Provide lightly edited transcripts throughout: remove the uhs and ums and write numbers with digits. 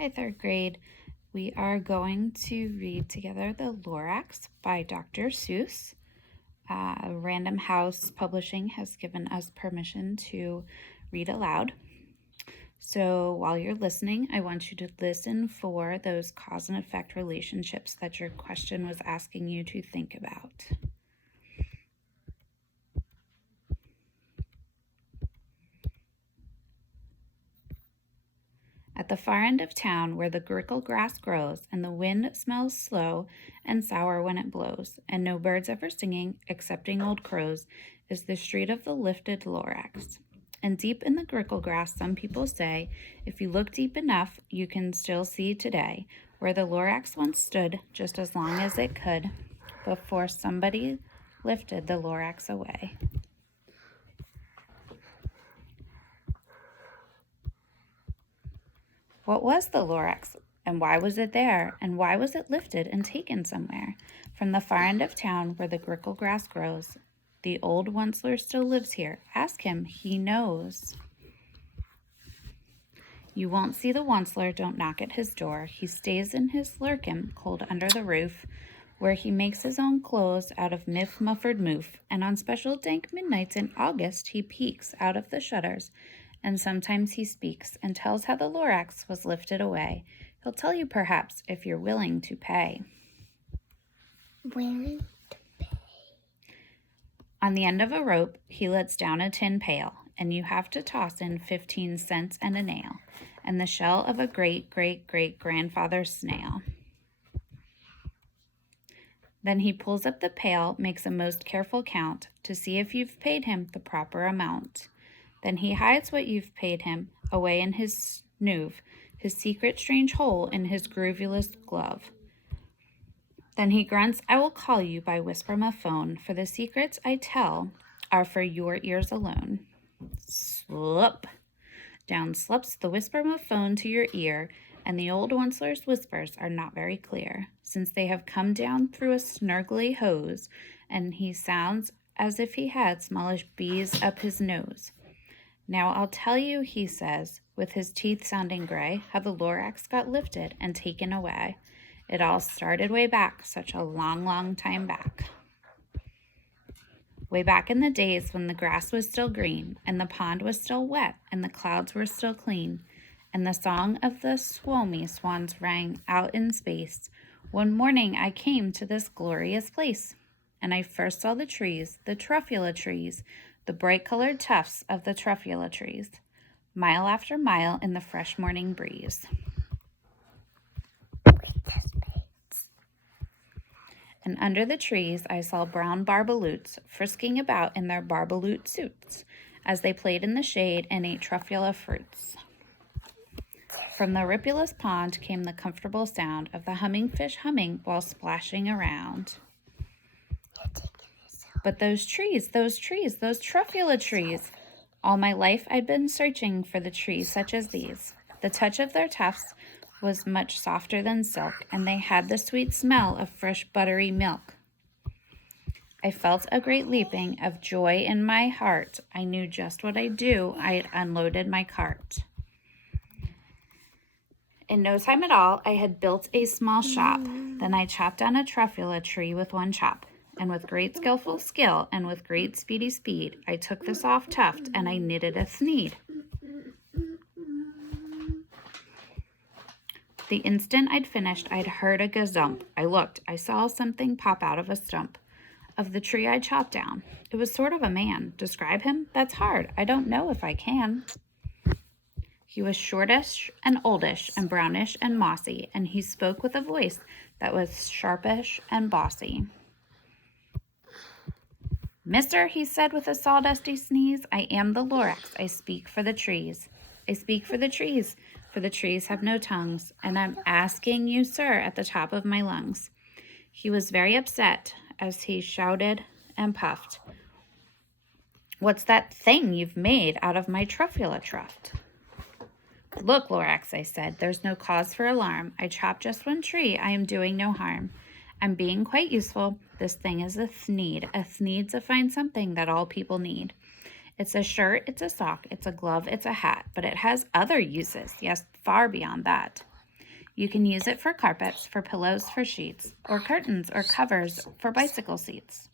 Hi, third grade. We are going to read together The Lorax by Dr. Seuss. Random House Publishing has given us permission to read aloud. So while you're listening, I want you to listen for those cause and effect relationships that your question was asking you to think about. At the far end of town, where the grickle grass grows, and the wind smells slow and sour when it blows, and no birds ever singing, excepting old crows, is the street of the lifted Lorax. And deep in the grickle grass, some people say, if you look deep enough, you can still see today, where the Lorax once stood, just as long as it could, before somebody lifted the Lorax away. What was the Lorax, and why was it there, and why was it lifted and taken somewhere? From the far end of town where the grickle grass grows. The old Onceler still lives here. Ask him, he knows. You won't see the Onceler, don't knock at his door. He stays in his lurkin, cold under the roof, where he makes his own clothes out of muffered moof, and on special dank midnights in August he peeks out of the shutters, and sometimes he speaks and tells how the Lorax was lifted away. He'll tell you perhaps if you're willing to pay. Willing to pay. On the end of a rope, he lets down a tin pail, and you have to toss in 15 cents and a nail, and the shell of a great-great-great-grandfather's snail. Then he pulls up the pail, makes a most careful count to see if you've paid him the proper amount. Then he hides what you've paid him away in his snoove, his secret strange hole in his groovyless glove. Then he grunts, I will call you by whisper-ma-phone, for the secrets I tell are for your ears alone. Slop! Down slops the whisper-ma-phone to your ear, and the old Onceler's whispers are not very clear, since they have come down through a snurgly hose, and he sounds as if he had smallish bees up his nose. Now I'll tell you, he says, with his teeth sounding gray, how the Lorax got lifted and taken away. It all started way back, such a long, long time back. Way back in the days when the grass was still green, and the pond was still wet, and the clouds were still clean, and the song of the swomy swans rang out in space. One morning I came to this glorious place, and I first saw the trees, the truffula trees, the bright-colored tufts of the truffula trees, mile after mile in the fresh morning breeze. And under the trees I saw brown barbaloots frisking about in their barbaloot suits as they played in the shade and ate truffula fruits. From the ripulous pond came the comfortable sound of the humming fish humming while splashing around. But those trees, those truffula trees. All my life I'd been searching for the trees such as these. The touch of their tufts was much softer than silk, and they had the sweet smell of fresh buttery milk. I felt a great leaping of joy in my heart. I knew just what I'd do. I had unloaded my cart. In no time at all, I had built a small shop. Then I chopped down a truffula tree with one chop. And with great skillful skill and with great speedy speed, I took the soft tuft and I knitted a thneed. The instant I'd finished, I'd heard a gazump. I looked. I saw something pop out of a stump of the tree I chopped down. It was sort of a man. Describe him? That's hard. I don't know if I can. He was shortish and oldish and brownish and mossy, and he spoke with a voice that was sharpish and bossy. Mister, he said with a sawdusty sneeze, I am the Lorax. I speak for the trees. I speak for the trees have no tongues, and I'm asking you, sir, at the top of my lungs. He was very upset as he shouted and puffed. What's that thing you've made out of my truffula tuft? Look, Lorax, I said, there's no cause for alarm. I chopped just one tree. I am doing no harm. I'm being quite useful. This thing is a thneed. A thneed's a fine something that all people need. It's a shirt, it's a sock, it's a glove, it's a hat, but it has other uses, yes, far beyond that. You can use it for carpets, for pillows, for sheets, or curtains or covers for bicycle seats.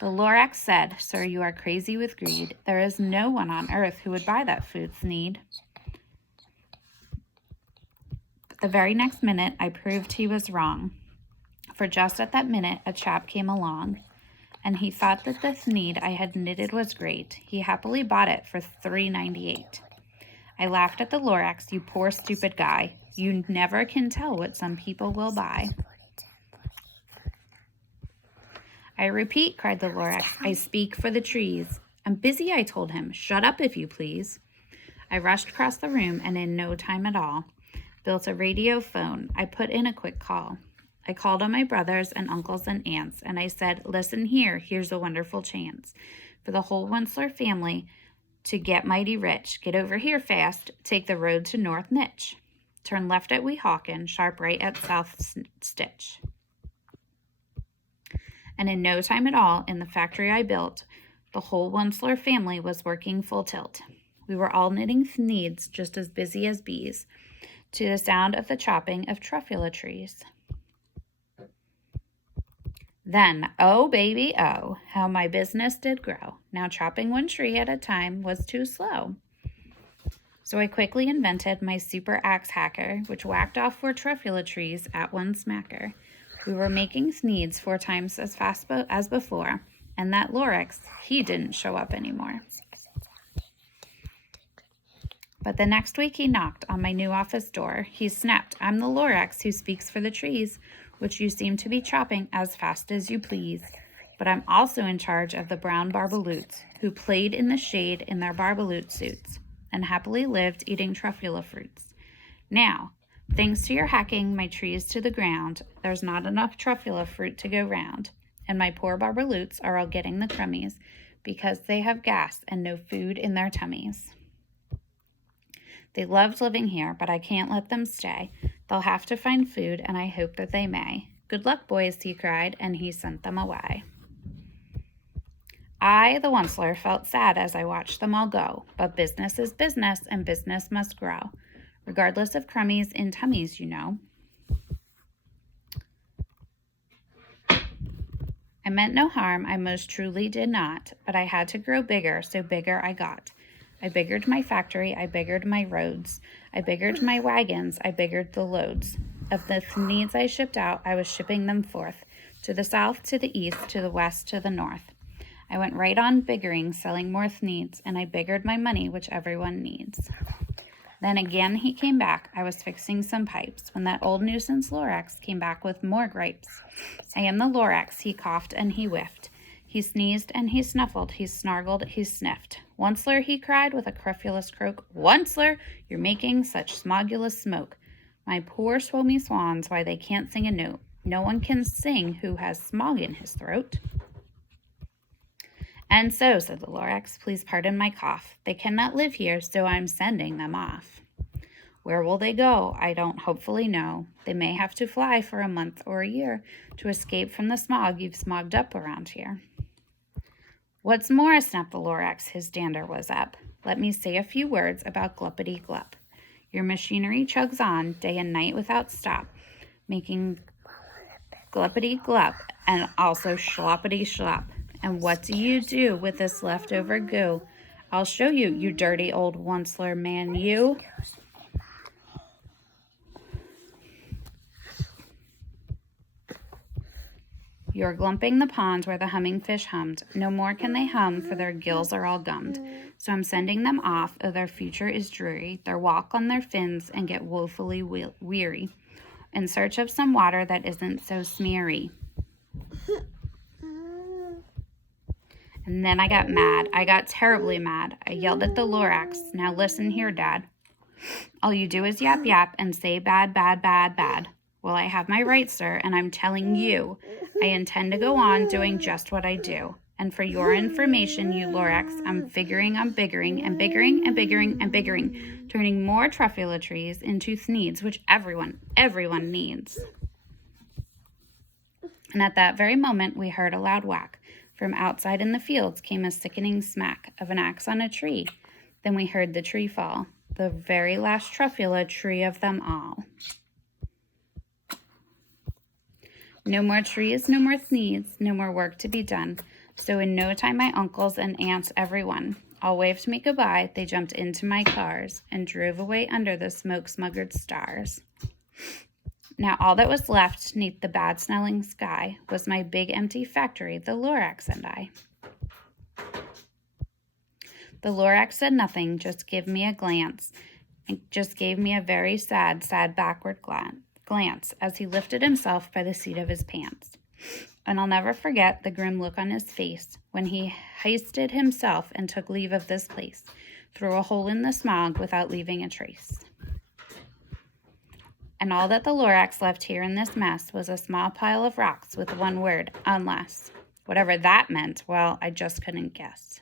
The Lorax said, Sir, you are crazy with greed. There is no one on earth who would buy that food Thneed. But the very next minute, I proved he was wrong. For just at that minute, a chap came along, and he thought that the Thneed I had knitted was great. He happily bought it for $3.98. I laughed at the Lorax. You poor stupid guy. You never can tell what some people will buy. I repeat, cried the Lorax, I speak for the trees. I'm busy, I told him. Shut up, if you please. I rushed across the room, and in no time at all, built a radio phone. I put in a quick call. I called on my brothers and uncles and aunts, and I said, listen here, here's a wonderful chance for the whole Wensler family to get mighty rich. Get over here fast. Take the road to North Nitch. Turn left at Weehawken, sharp right at South Stitch. And in no time at all, in the factory I built, the whole Wensler family was working full tilt. We were all knitting Thneeds, just as busy as bees, to the sound of the chopping of truffula trees. Then, oh baby, oh, how my business did grow. Now chopping one tree at a time was too slow. So I quickly invented my super axe hacker, which whacked off 4 truffula trees at one smacker. We were making Thneeds 4 times as fast as before, and that Lorax, he didn't show up anymore. But the next week he knocked on my new office door. He snapped, I'm the Lorax who speaks for the trees, which you seem to be chopping as fast as you please. But I'm also in charge of the brown barbaloots, who played in the shade in their barbaloot suits, and happily lived eating truffula fruits. Now, thanks to your hacking my trees to the ground, there's not enough truffula fruit to go round, and my poor barbaloots are all getting the crummies because they have gas and no food in their tummies. They loved living here, but I can't let them stay. They'll have to find food, and I hope that they may. Good luck, boys, he cried, and he sent them away. I, the Wensler, felt sad as I watched them all go, but business is business, and business must grow, regardless of crummies in tummies, you know. I meant no harm, I most truly did not, but I had to grow bigger, so bigger I got. I biggered my factory, I biggered my roads, I biggered my wagons, I biggered the loads. Of the Thneeds I shipped out, I was shipping them forth, to the south, to the east, to the west, to the north. I went right on biggering, selling more Thneeds, and I biggered my money, which everyone needs. Then again he came back. I was fixing some pipes, when that old nuisance Lorax came back with more gripes. I am the Lorax, he coughed and he whiffed. He sneezed and he snuffled, he snargled, he sniffed. Wensler, he cried with a crofulous croak, Wensler, you're making such smogulous smoke. My poor swomy swans, why they can't sing a note. No one can sing who has smog in his throat. And so, said the Lorax, please pardon my cough. They cannot live here, so I'm sending them off. Where will they go? I don't hopefully know. They may have to fly for a month or a year to escape from the smog you've smogged up around here. What's more, snapped the Lorax, his dander was up. Let me say a few words about Gluppity-Glup. Your machinery chugs on day and night without stop, making Gluppity-Glup and also Schloppity-Schlop. And what do you do with this leftover goo? I'll show you, you dirty old Wensler man, you. You're glumping the pond where the humming fish hummed. No more can they hum, for their gills are all gummed. So I'm sending them off, oh, their future is dreary. Their walk on their fins and get woefully weary, in search of some water that isn't so smeary. And then I got mad. I got terribly mad. I yelled at the Lorax, now listen here, Dad. All you do is yap yap and say bad, bad, bad, bad. Well, I have my rights, sir, and I'm telling you, I intend to go on doing just what I do. And for your information, you Lorax, I'm biggering and biggering and biggering and biggering, turning more truffula trees into Thneeds, which everyone needs. And at that very moment, we heard a loud whack. From outside in the fields came a sickening smack of an axe on a tree. Then we heard the tree fall, the very last truffula tree of them all. No more trees, no more sneeze, no more work to be done. So in no time my uncles and aunts, everyone, all waved me goodbye. They jumped into my cars and drove away under the smoke-smuggered stars. Now all that was left neath the bad-smelling sky was my big empty factory, the Lorax and I. The Lorax said nothing, just give me a glance, and just gave me a very sad backward glance as he lifted himself by the seat of his pants. And I'll never forget the grim look on his face when he hoisted himself and took leave of this place, through a hole in the smog without leaving a trace. And all that the Lorax left here in this mess was a small pile of rocks with one word, unless. Whatever that meant, well, I just couldn't guess.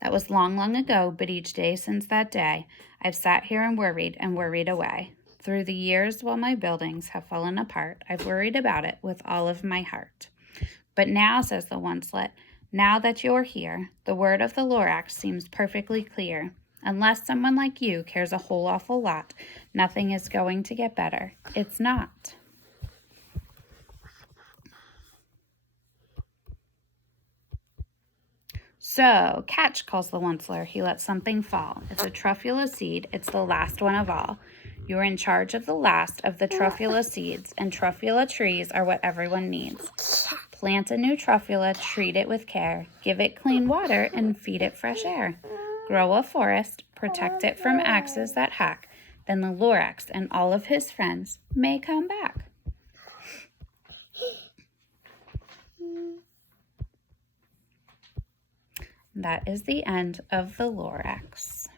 That was long, long ago, but each day since that day, I've sat here and worried away. Through the years, while my buildings have fallen apart, I've worried about it with all of my heart. But now, says the Oncelet, now that you're here, the word of the Lorax seems perfectly clear. Unless someone like you cares a whole awful lot, nothing is going to get better. It's not. So, catch, calls the Onceler. He lets something fall. It's a truffula seed. It's the last one of all. You're in charge of the last of the truffula seeds, and truffula trees are what everyone needs. Plant a new truffula, treat it with care, give it clean water, and feed it fresh air. Grow a forest, protect it from axes that hack, then the Lorax and all of his friends may come back. That is the end of the Lorax.